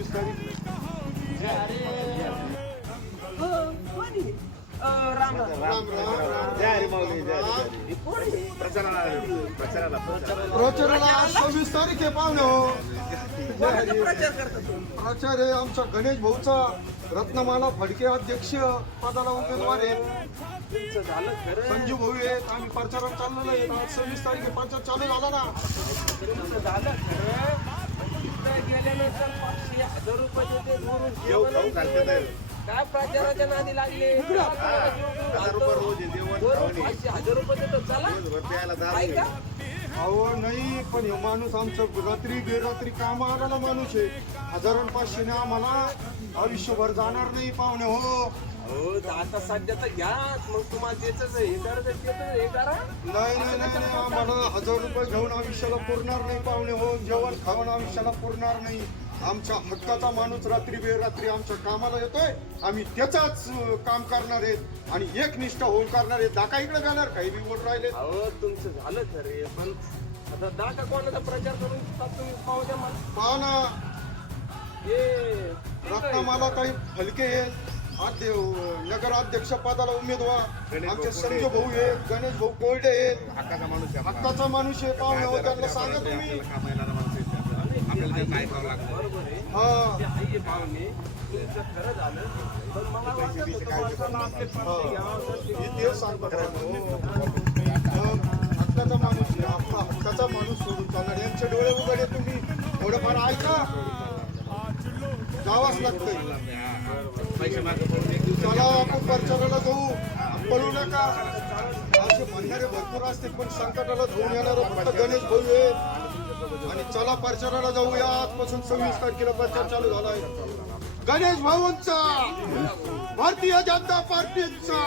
सव्वीस तारीख. राम राम प्रचाराला आज सव्वीस तारीख आहे पाहुणे हो. प्रचार हे आहे आमच्या गणेश भाऊचा. रत्नमाला फडके अध्यक्ष पदाला उमेदवार आहे संजू भाऊ आहेत. आम्ही प्रचारात चाललेलो आहे आज सव्वीस तारीख प्रचार चालू झाला ना. काय प्रचाराच्या नादी लागले? हजार रुपये. पाचशे देतो चला. अहो नाही पण हे माणूस आमचं रात्री बेरात्री काम आलेला माणूस आहे. हजारां पाचशेने आम्हाला आयुष्यभर जाणार नाही पाहुणे हो. हो आता सध्या तर घ्या मग तुम्हाला द्यायचं हे हे करा नाही नाही नाही, आम्हाला हजार रुपये घेऊन आयुष्याला पुरणार नाही पाहुणे हो. जेवण खाऊन आयुष्याला पुरणार नाही. आमच्या हक्काचा माणूस रात्री बेरात्री आमच्या कामाला येतोय. आम्ही त्याचाच काम करणार आहेत. आणि एकनिष्ठ होऊन करणार आहेत. दाखा इकडे जाणार काही बी वोट राहिले अहो तुमचं झालं खरे पण आता दाखा कोणाचा प्रचार करून तुम्ही पाहू द्या मला. पहा ना. हे रत्नामाला काही फलके आहेत. आद्य नगराध्यक्ष पदाला उमेदवार. आमचे संजय भाऊ आहेत गणेश भाऊ आहेत. हक्काचा माणूस आहे. हक्काचा माणूस आहे पाहुणे हो त्यांना सांगा तुम्ही काम येणारा माणूस आहे ते आपल्याला. आपल्याला ते काय करावं लागतं हक्काचा माणूस आपला हक्काचा माणूस सोडून चालणार यांचे डोळे उघडे तुम्ही थोडंफार ऐका जावाच लागतंय पैसे मागे चला आपण प्रचाराला जाऊ पळू नका असे म्हणणारे भरपूर असते पण संकटाला धुवून येणार फक्त गणेश भाऊ आहे आणि चला प्रचाराला जाऊया. आजपासून सव्वीस तारखेला प्रचार चालू झालाय. गणेश भाऊंचा भारतीय जनता पार्टीचा.